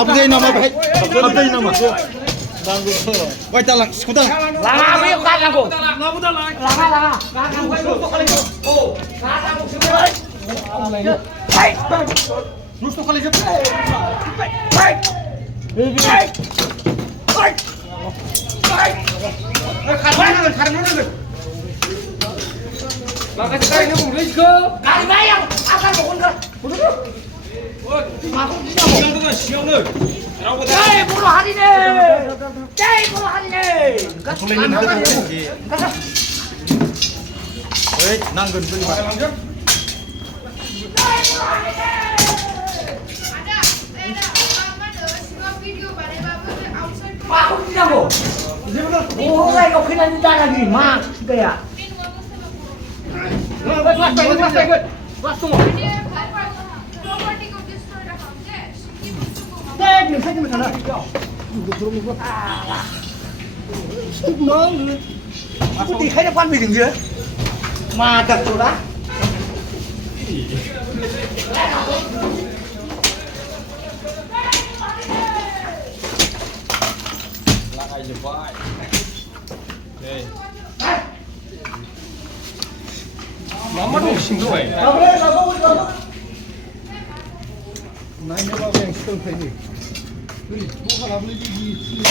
Hapdei nama baik. Hapdei nama. Woi talang, skuta. Lama beli kan aku. Lama. Kakak gue lu kali itu. Oh, kakak mau sini. Hai. Terus tuh kali itu. Hai. Hai. Hai. Karena. Makasih kali ini mau beli ke. Kali bayang. Akan mau ke. Jai bulu hari ni. Jai bulu hari ni. Woi, nanggun beli pak. Aku tidak mau. Oh, saya kau kena tidak lagi, mak, gaya. Kelas semua. Nih, saya cuma sana. Aku tikai depan bikin dia. Madak tu dah. Lakai jepai. Hey. Mama tu singgung eh. Naik ni bawa yang stone ni. Beri, bukan apa lagi di sini.